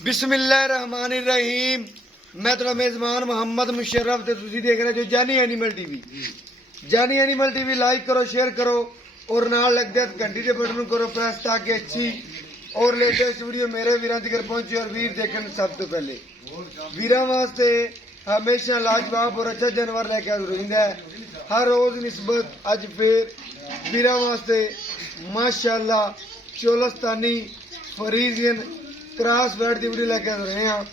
बिस्मिल्लाहिर्रहमानिर्रहीम। मैं थोड़ा मेजबान मोहम्मद मुशर्रफ ते तुसी देख रहे हो जानी एनिमल टीवी। जानी एनिमल टीवी लाइक करो, शेयर करो और नाल लगदे घंटी दे बटन करो प्रेस ताकि अच्छी और लेटेस्ट वीडियो मेरे वीरां तक पहुंचे और वीर देखन सब तो पहले। वीरां वास्ते हमेशा लाजवाब और अच्छा जानवर लेके रहिंदा है हर रोज निस्बत। अज फिर वीरां वास्ते माशाअल्लाह चोलस्तानी फरीजियन क्रॉस बैट की वीडियो लेके रहे हैं।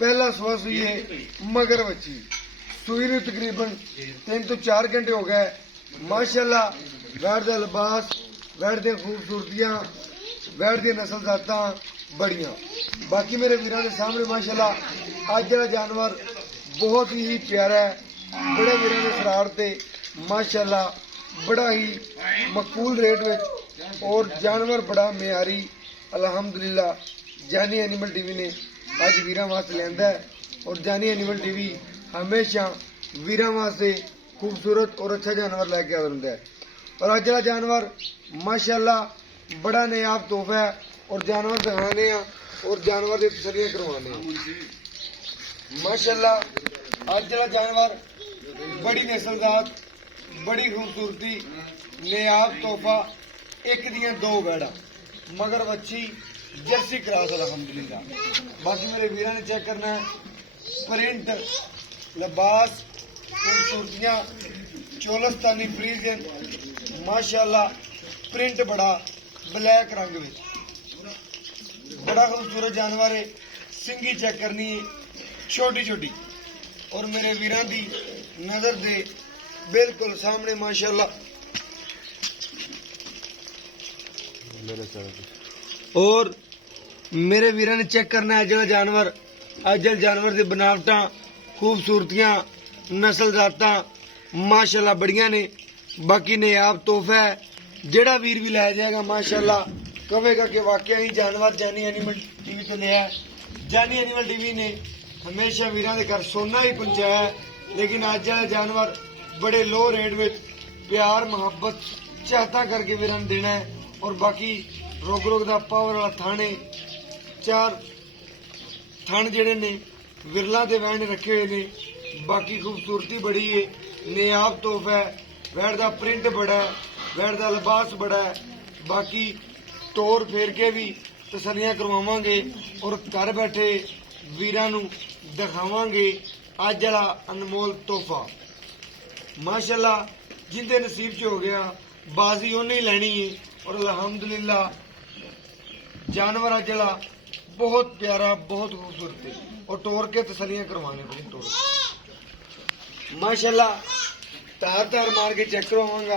पहला सुबह सुई है मगर बच्ची सुई नूं तकरीबन 3 तो 4 घंटे हो गए। माशाअल्लाह बैट का लिबास, बैट दी खूबसूरतियां, बैट दी नस्ल जाता बड़ियां। बाकी मेरे वीरां के सामने माशाअल्लाह अज वाला जानवर बहुत ही प्यारा है। बड़े वीरां के सरार ते माशाअल्लाह बड़ा ही मकबूल रेट में और जानवर बड़ा मियारी अल्हम्दुलिल्लाह जानी एनिमल टीवी ने अज वीरां वास्ते लियांदा है। और जानी एनिमल टीवी हमेशा वीरां वास्ते खूबसूरत और अच्छा जानवर लेके आता है। और अज वाला जानवर माशाअल्लाह बड़ा नायाब तोहफा है और जानवर दिखाने और जानवर की तसल्लियां करवाने। माशाअल्लाह अज वाला जानवर बड़ी नस्लजात, बड़ी खूबसूरती, नायाब तोहफा, एक दियां 2 बैड़ा मगर बच्ची जर्सी क्रॉस अल्हम्दुलिल्लाह। बाकी मेरे वीरां ने चेक करना है प्रिंट, लिबास, खूबसूरतियां, चोलस्तानी फ्रीजियन माशाअल्लाह प्रिंट बड़ा ब्लैक रंग में बड़ा खूबसूरत जानवर है। सिंगी चेक करनी है छोटी छोटी और मेरे वीरां दी नजर दे बिल्कुल सामने माशाअल्लाह। और मेरे वीरां ने चेक करना है जो जानवर अजल जानवर की बनावटा, खूबसूरतियां, नस्ल जाता माशाअल्लाह बढ़िया ने। बाकी नायाब तोहफा है जेड़ा वीर भी लै जाएगा माशाअल्लाह कहेगा कि वाकई ही जानवर जानी एनिमल टीवी तो लिया। जानी एनिमल टीवी ने हमेशा वीरां दे घर सोना ही पहुंचाया है। लेकिन अज वाला जानवर बड़े लो रेट में प्यार मुहब्बत चाहता करके वीरां नूं देना है। और बाकी रोग रोग का पावर वाला थाने 4 थन जेड़े ने विरला दे वैन रखे हुए ने। बाकी खूबसूरती बड़ी है, नायाब तोहफा है, वैट का प्रिंट बड़ा है, वैट का लिबास बड़ा है। बाकी तोड़ फेर के भी तसलियां करवावांगे और घर बैठे वीरां नूं दिखावांगे अज वाला अनमोल तोहफा। माशाअल्लाह जिंदे नसीब च हो गया बाजी उन्हें ही लैनी है। और अल्हम्दुलिल्लाह जानवर अज वाला बहुत प्यारा, बहुत खूबसूरत है और तोड़ के तसलियां करवाने को तोड़ माशाअल्लाह तार तार मार के चेक करवाऊंगा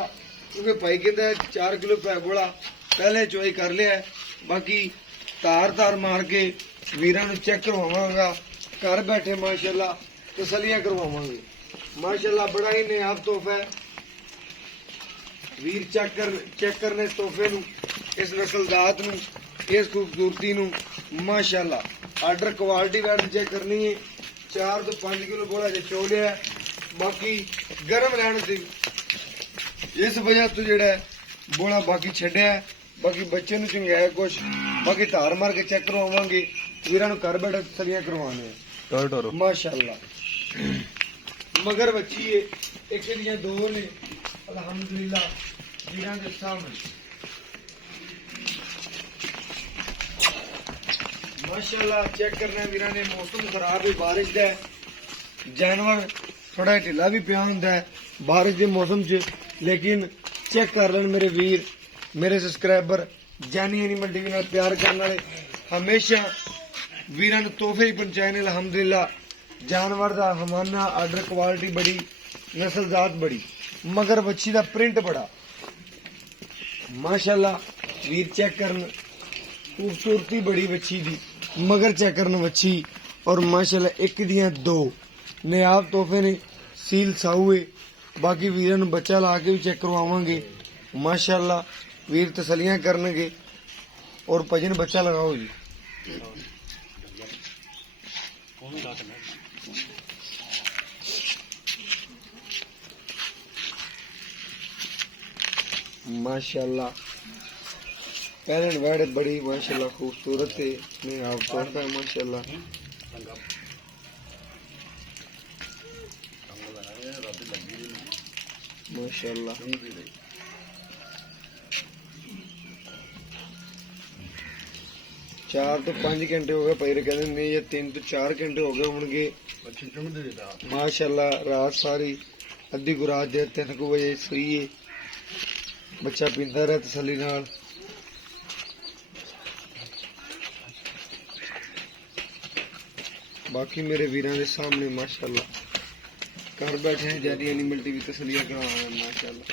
क्योंकि भाई कहता है 4 किलो पै बोला पहले चोई कर लिया है। बाकी तार तार मार के वीरां नूं चेक करवाऊंगा घर बैठे माशाअल्लाह तसलियां करवावांगे। माशाअल्लाह बड़ा ही नायाब तोहफा है। वीर चेक करने इस तोहफे नूं, इस नस्लजात नूं, इस खूबसूरती नूं माशाअल्लाह। आर्डर क्वालिटी वैट चेक करनी है 4 तो 5 किलो बोला जो चो लिया। बाकी गर्म रहने से इस वजह तो जेड़ा बोला बाकी छड्या है। बाकी बच्चे नूं चंगाया कुछ बाकी धार मार के चेक करवावांगे वीरां नूं घर बैठे तसलियां करवाने माशाअल्लाह। मगर बच्ची है एक दियां 2 ने अल्हम्दुलिल्लाह वीरां दे सामने माशाअल्लाह चेक करना वीरां ने। मौसम खराब है, बारिश का जानवर थोड़ा ढिला भी पिया हुंदा है बारिश के मौसम च। लेकिन चेक कर लें मेरे वीर, मेरे सब्सक्राइबर जानी एनिमल टीवी नाल प्यार करने वाले हमेशा वीरां नूं तोहफे ही पहुंचाए ने अल्हम्दुलिल्लाह। जानवर का हवाना आर्डर क्वालिटी बड़ी, नस्लजात बड़ी, मगर बच्ची का प्रिंट बड़ा माशाअल्लाह। वीर चेक करन खूबसूरती बड़ी बच्ची दी, मगर चेक करन बच्ची और माशाअल्लाह एक दियां 2 नायाब तोहफे ने। सील साऊ है। बाकी वीरां नूं बच्चा ला के भी चेक करवावांगे माशाअल्लाह। वीर तसलियां करनगे और भजन बच्चा लगाओ जी। माशाअल्लाह पहले वैड़ बड़ी माशाल्लाह खूबसूरत है, मैं आप तोड़ता है माशाल्लाह। माशाल्लाह 4 ਤੋਂ 5 घंटे हो गए पैर कहते नहीं, या 3 ਤੋਂ 4 घंटे हो गए होंगे माशाल्लाह। रात सारी अद्धी को रात दे 3 बजे सोई है, बच्चा पींदा रहा तसल्ली नाल। बाकी मेरे वीरां दे सामने माशाल्लाह घर बैठे हैं, ज्यादा एनिमल टीवी तसलियां करवा रहे हैं माशाल्लाह।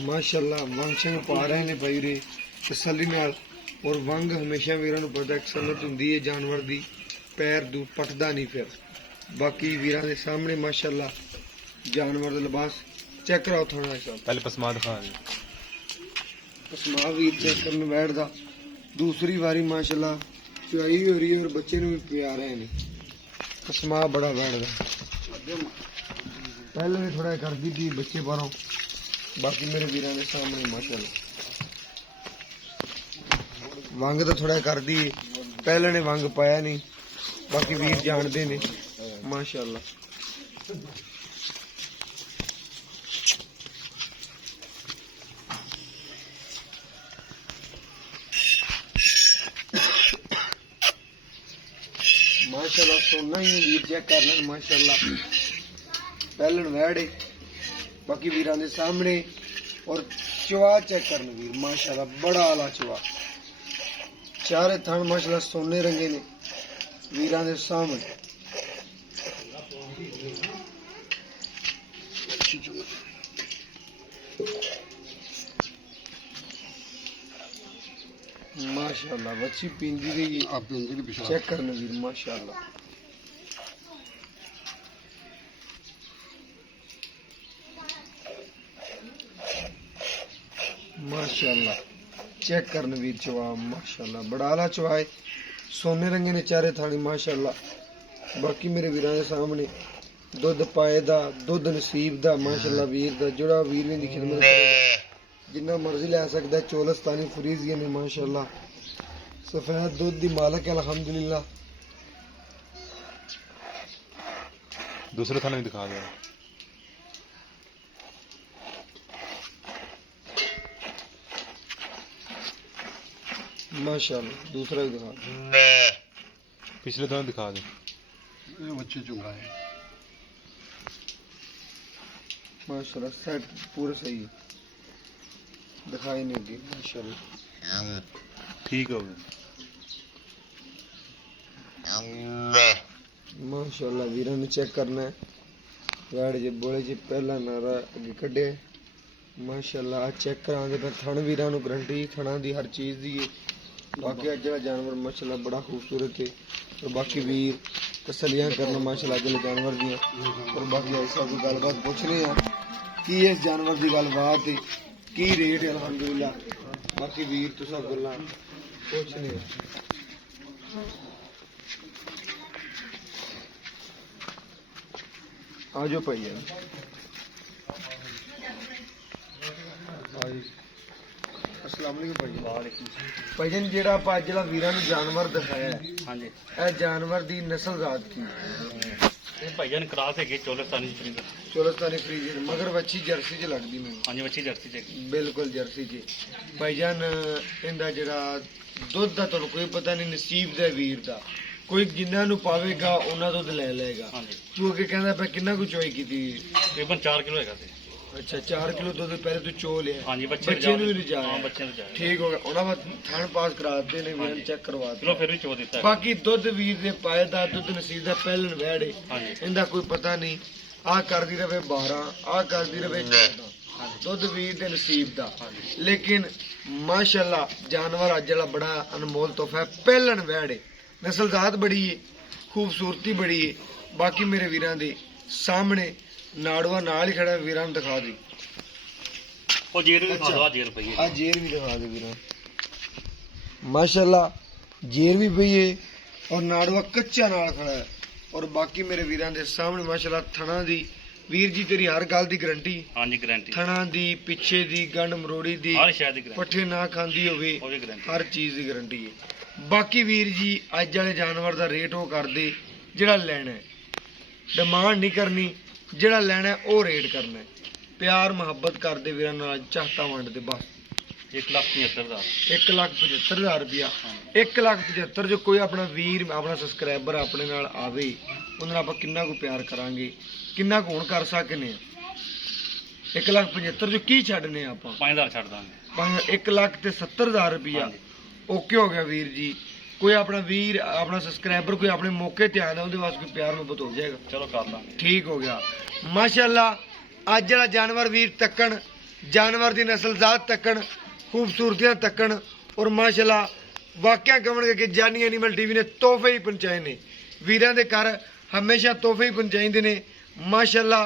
माशाल्लाह वंग सिंह पा रहे ने भाई रे तसल्ली नाल। और वंग हमेशा वीरां नूं पता एक सन्नत हुंदी है जानवर दी, पैर दू पटदा नहीं फिर। बाकी वीरां दे सामने माशाल्लाह जानवर दा लिबास चेक कराओ थोड़ा सा। पहले पसमा दिखा दे, पसमा वीर चेक करने बैठदा। दूसरी बारी माशाल्लाह चुआई हो रही है और बच्चे नूं भी पिया रहे ने। पसमा बड़ा बैठदा, पहले भी थोड़ा कर दी थी बच्चे बारों। बाकी मेरे वीरां दे सामने माशाल्लाह वंग तो थोड़ा कर दी, पहले ने वंग पाया नहीं, बाकी वीर जानते ने माशाल्लाह। माशाल्लाह सोना ही वीर चेक कर लें माशाल्लाह। पहले वैड़े बाकी वीरां दे सामने। और चवा चेक करने वीर माशाल्लाह बड़ा आला चवा, चारे थान माशाल्लाह सोने रंगे ने वीरां दे सामने। माशाल्लाह बच्ची पींदी रही चेक करने वीर माशाल्लाह। माशाल्लाह चेक करने वीर चवा माशाल्लाह बड़ा आला चवा है, सोने रंगे ने चारे थानी माशाल्लाह। बाकी मेरे वीरां दे सामने दुध पाए दा दुध नसीब दा माशाल्लाह वीर दा जोड़ा वीर दी खिदमत करेगा जिन्ना मर्जी ले सकदा है। चोलस्तानी फ्रीजियन ने माशाल्लाह सफेद दूध दी मालक है अल्हम्दुलिल्लाह। दूसरे थाने भी दिखा दे। माशाल्लाह दूसरा भी दिखा, पिछले थाने दिखा दे। बच्चे चुंगा है माशाल्लाह सेट पूरे सही है, दिखाई नहीं दी माशाल्लाह। ठीक हो गया माशाल्लाह वीरां ने चेक करना है। गाड़ी जे बोले जी पहला नारा अगे कड्डे माशाल्लाह चेक करांदे पर थण वीरां नूं गारंटी थणा दी हर चीज़ दी है। बाकी अज दा जानवर माशाल्लाह बड़ा खूबसूरत है। और बाकी वीर तसलियां करना माशाल्लाह अज जानवर दियां। और बाकी ऐसा कोई गलबात पूछ रहे हैं कि इस जानवर की गलबात है की रेट है अल्हम्दुलिल्लाह। बाकी वीर तुसा गल्लां पूछने आ जाओ भाई यार अस्सलाम वालेकुम भाईजान। ਜਿਹੜਾ ਆਪਾਂ ਅੱਜ ਜਿਹੜਾ ਵੀਰਾਂ ਨੂੰ ਜਾਨਵਰ ਦਿਖਾਇਆ ਹੈ, ਹਾਂਜੀ ਇਹ ਜਾਨਵਰ ਦੀ ਨਸਲ ਜ਼ਾਤ ਕੀ ਇਹ ਭਾਈਜਾਨ ਕਰਾਸ ਹੈਗੇ ਚੋਲਸਤਾਨੀ ਫਰੀਜ਼ਰ। ਚੋਲਸਤਾਨੀ ਫਰੀਜ਼ਰ ਮਗਰ ਵੱਛੀ ਜਰਸੀ 'ਚ ਲੱਗਦੀ ਮੈਨੂੰ। ਹਾਂਜੀ ਬੱਚੀ ਜਰਸੀ ਚ ਹੈਗੀ। ਬਿਲਕੁਲ ਜਰਸੀ 'ਚ ਭਾਈਜਾਨ। ਇਹਦਾ ਜਿਹੜਾ ਦੁੱਧ ਦਾ ਤੁਹਾਨੂੰ ਕੋਈ ਪਤਾ ਨਹੀਂ, ਨਸੀਬ ਦਾ ਵੀਰ ਦਾ ਕੋਈ ਜਿੰਨਾ ਨੂੰ ਪਾਵੇਗਾ ਉਹਨਾਂ ਦੁੱਧ ਲੈ ਲਏਗਾ। ਹਾਂਜੀ ਤੂੰ ਅੱਗੇ ਕਹਿੰਦਾ ਪਿਆ ਕਿੰਨਾ ਕੁ ਚੋਈ ਕੀਤੀ? ਤਕਰੀਬਨ 4 ਕਿਲੋ ਹੈਗਾ ਸੀ। ਅੱਛਾ 4 ਕਿਲੋ ਦੁੱਧ ਪਹਿਲੇ ਤੂੰ ਚੋ ਲਿਆ। ਹਾਂਜੀ ਬੱਚੇ ਨੂੰ ਵੀ ਲਿਜਾਇਆ। ਹਾਂ ਬੱਚੇ ਨੂੰ ਜਾਇਆ ਠੀਕ ਹੋ ਗਿਆ, ਉਹਨਾਂ ਬਾਅਦ ਥਣ ਪਾਸ ਕਰਾ ਦਿੱਤੇ ਨੇ, ਵੀਰਾਂ ਚੈੱਕ ਕਰਵਾ ਚਲੋ ਦਿੱਤਾ। ਫਿਰ ਵੀ ਚੋ ਦਿੱਤਾ ਹੈ। ਬਾਕੀ ਦੁੱਧ ਵੀਰ ਦੇ ਪਾਏ ਦਾ ਦੁੱਧ ਨਸੀਬ ਦਾ ਪਹਿਲਣ ਵਹਿੜੇ ਹਾਂਜੀ ਇਹਦਾ ਕੋਈ ਪਤਾ ਨਹੀਂ। ਆਹ ਕਰਦੀ ਰਵੇ 12, ਆਹ ਕਰਦੀ ਰਵੇ 14, ਦੁੱਧ ਵੀਰ ਦੇ ਨਸੀਬ ਦਾ। ਲੇਕਿਨ ਮਾਸ਼ਾਅੱਲਾ ਜਾਨਵਰ ਅੱਜ ਵਾਲਾ ਬੜਾ ਅਨਮੋਲ ਤੋਹਫਾ ਹੈ। ਪਹਿਲਣ ਵਹਿੜੇ ਨਸਲ ਜ਼ਾਤ ਬੜੀ ਹੈ। ਖੂਬਸੂਰਤੀ ਬੜੀ ਹੈ। ਬਾਕੀ ਮੇਰੇ ਵੀਰਾਂ ਦੇ ਸਾਹਮਣੇ ਨਾੜੂਆ ਨਾਲ ਹੀ ਖੜਾ, ਵੀਰਾਂ ਨੂੰ ਦਿਖਾ ਦੇ। ਉਹ ਜੇਰ ਵੀ ਦਿਖਾ ਦੋ, ਆ ਜੇਰ ਪਈ ਹੈ। ਆ ਜੇਰ ਵੀ ਦਿਖਾ ਦੇ ਵੀਰਾਂ, ਮਾਸ਼ਾਅੱਲਾ ਜੇਰ ਵੀ ਪਈ ਹੈ ਔਰ ਨਾੜੂਆ ਕੱਚਾ ਨਾਲ ਖੜਾ ਹੈ। ਔਰ ਬਾਕੀ ਮੇਰੇ ਵੀਰਾਂ ਦੇ ਸਾਹਮਣੇ ਮਾਸ਼ਾਅੱਲਾ ਥਣਾ ਦੀ, ਵੀਰ ਜੀ ਤੇਰੀ ਹਰ ਗੱਲ ਦੀ ਗਰੰਟੀ, ਹਾਂਜੀ ਗਾਰੰਟੀ, ਥਣਾ ਦੀ, ਪਿੱਛੇ ਦੀ, ਗੰਢ ਮਰੋੜੀ ਦੀ, ਹਰ ਸ਼ਾਇਦ ਦੀ ਗਾਰੰਟੀ, ਪੱਠੇ ਨਾ ਖਾਂਦੀ ਹੋਵੇ, ਉਹਦੀ ਗਾਰੰਟੀ। ਹਰ ਚੀਜ਼ ਦੀ ਗਰੰਟੀ ਹੈ। ਬਾਕੀ ਵੀਰ ਜੀ ਅੱਜ ਵਾਲੇ ਜਾਨਵਰ ਦਾ ਰੇਟ ਉਹ ਕਰਦੇ ਜਿਹੜਾ ਲੈਣਾ ਹੈ, ਡਿਮਾਂਡ ਨਹੀਂ ਕਰਨੀ, ਜਿਹੜਾ ਲੈਣਾ ਹੈ ਉਹ ਰੇਟ ਕਰਨਾ ਹੈ। ਪਿਆਰ ਮੁਹੱਬਤ ਕਰਦੇ ਵੀਰਾਂ ਨਾਲ, ਚਾਹਤਾ ਵੰਡਦੇ ਬਸ। 1,75,000 1,75,000 ਰੁਪਇਆ। 1,75,000 ਜੋ ਕੋਈ ਆਪਣਾ ਵੀਰ, ਆਪਣਾ ਸਬਸਕ੍ਰਾਈਬਰ ਆਪਣੇ ਨਾਲ ਆਵੇ, ਉਹਨਾਂ ਨਾਲ ਆਪਾਂ ਕਿੰਨਾ ਕੁ ਪਿਆਰ ਕਰਾਂਗੇ, ਕਿੰਨਾ ਕੁ ਹੁਣ ਕਰ ਸਕਨੇ ਆ। 1,75,000 ਜੋ ਕੀ ਛੱਡਨੇ ਆ ਆਪਾਂ, 5,000 ਛੱਡ ਦਾਂਗੇ। 1,70,000 ਰੁਪਇਆ ਓਕੇ ਹੋ ਗਿਆ ਵੀਰ ਜੀ। ਕੋਈ ਆਪਣਾ ਵੀਰ, ਆਪਣਾ ਸਬਸਕ੍ਰਾਈਬਰ ਕੋਈ ਆਪਣੇ ਮੌਕੇ ਤੇ ਆਦਾ, ਉਹਦੇ ਵਾਸਤੇ ਕੋਈ ਪਿਆਰ ਮੁਹੱਬਤ ਹੋ ਜਾਏਗਾ, ਚਲੋ ਕਰ ਦਾਂਗੇ। ਠੀਕ ਹੋ ਗਿਆ। ਮਾਸ਼ਾਅੱਲਾ ਅੱਜ ਵਾਲਾ ਜਾਨਵਰ ਵੀਰ ਤੱਕਣ, ਜਾਨਵਰ ਦੀ ਨਸਲ ਜ਼ਾਤ ਤੱਕਣ, ਖੂਬਸੂਰਤੀਆਂ ਤੱਕਣ, ਔਰ ਮਾਸ਼ਾਅੱਲਾ ਵਾਕਿਆ ਕਹਣਗੇ ਕਿ ਜਾਨੀ ਐਨੀਮਲ ਟੀਵੀ ਨੇ ਤੋਹਫੇ ਹੀ ਪਹੁੰਚਾਏ ਨੇ। ਵੀਰਾਂ ਦੇ ਘਰ ਹਮੇਸ਼ਾ ਤੋਹਫੇ ਹੀ ਪਹੁੰਚਾਈਦੇ ਨੇ। ਮਾਸ਼ਾਅੱਲਾ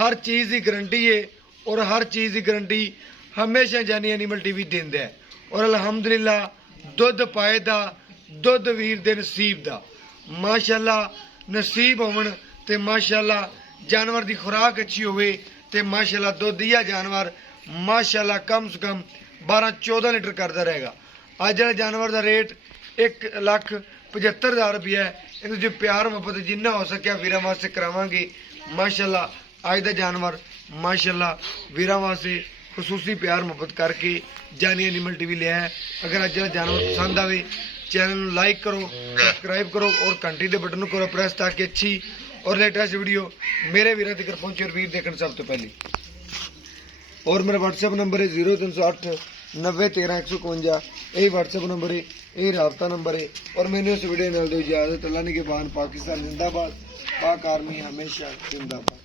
ਹਰ ਚੀਜ਼ ਦੀ ਗਰੰਟੀ ਹੈ ਔਰ ਹਰ ਚੀਜ਼ ਦੀ ਗਰੰਟੀ ਹਮੇਸ਼ਾ ਜਾਨੀ ਐਨੀਮਲ ਟੀਵੀ ਦਿੰਦਾ ਹੈ। ਔਰ ਅਲਹਮਦੁਲਿਲਾ ਦੁੱਧ ਪਾਏ ਦਾ, ਦੁੱਧ ਵੀਰ ਦੇ ਨਸੀਬ ਦਾ। ਮਾਸ਼ਾਅੱਲਾ ਨਸੀਬ ਹੋਵਣ ਤੇ ਮਾਸ਼ਾਅੱਲਾ ਜਾਨਵਰ ਦੀ ਖੁਰਾਕ ਅੱਛੀ ਹੋਵੇ ਤੇ ਮਾਸ਼ਾਅੱਲਾ ਦੁੱਧ ਦਿਆ ਜਾਨਵਰ ਮਾਸ਼ਾਅੱਲਾ ਕਮ ਸੇ ਕਮ 12-14 ਲੀਟਰ ਕਰਦਾ ਰਹੇਗਾ। ਅੱਜ ਵਾਲੇ ਜਾਨਵਰ ਦਾ ਰੇਟ 1,75,000 ਰੁਪਇਆ ਹੈ। ਇਹਨੂੰ ਜੇ ਪਿਆਰ ਮੁਹੱਬਤ ਜਿੰਨਾ ਹੋ ਸਕਿਆ ਵੀਰਾਂ ਵਾਸਤੇ ਕਰਾਵਾਂਗੇ। ਮਾਸ਼ਾਅੱਲਾ ਅੱਜ ਦਾ ਜਾਨਵਰ ਮਾਸ਼ਾਅੱਲਾ ਵੀਰਾਂ ਵਾਸਤੇ ਖਸੂਸੀ ਪਿਆਰ ਮੁਹੱਬਤ ਕਰਕੇ ਜਾਨੀ ਐਨੀਮਲ ਟੀਵੀ ਲਿਆ ਹੈ। ਅਗਰ ਅੱਜ ਵਾਲਾ ਜਾਨਵਰ ਪਸੰਦ ਆਵੇ, ਚੈਨਲ ਨੂੰ ਲਾਈਕ ਕਰੋ, ਸਬਸਕ੍ਰਾਈਬ ਕਰੋ ਔਰ ਘੰਟੀ ਦੇ ਬਟਨ ਨੂੰ ਕਰੋ ਪ੍ਰੈਸ, ਤਾਂ ਕਿ ਅੱਛੀ ਔਰ ਲੇਟੈਸਟ ਵੀਡੀਓ ਮੇਰੇ ਵੀਰਾਂ ਤੱਕ ਪਹੁੰਚੇ ਔਰ ਵੀਰ ਦੇਖਣ ਸਭ ਤੋਂ ਪਹਿਲੀ। और मेरा व्हाट्सएप नंबर है 0308 90 13 151। यही व्हाट्सएप नंबर है, यही राबता नंबर है। और मैंने उस वीडियो नाल दो इजाजत। अल्लाह ने के बान पाकिस्तान जिंदाबाद, पाक आर्मी हमेशा जिंदाबाद।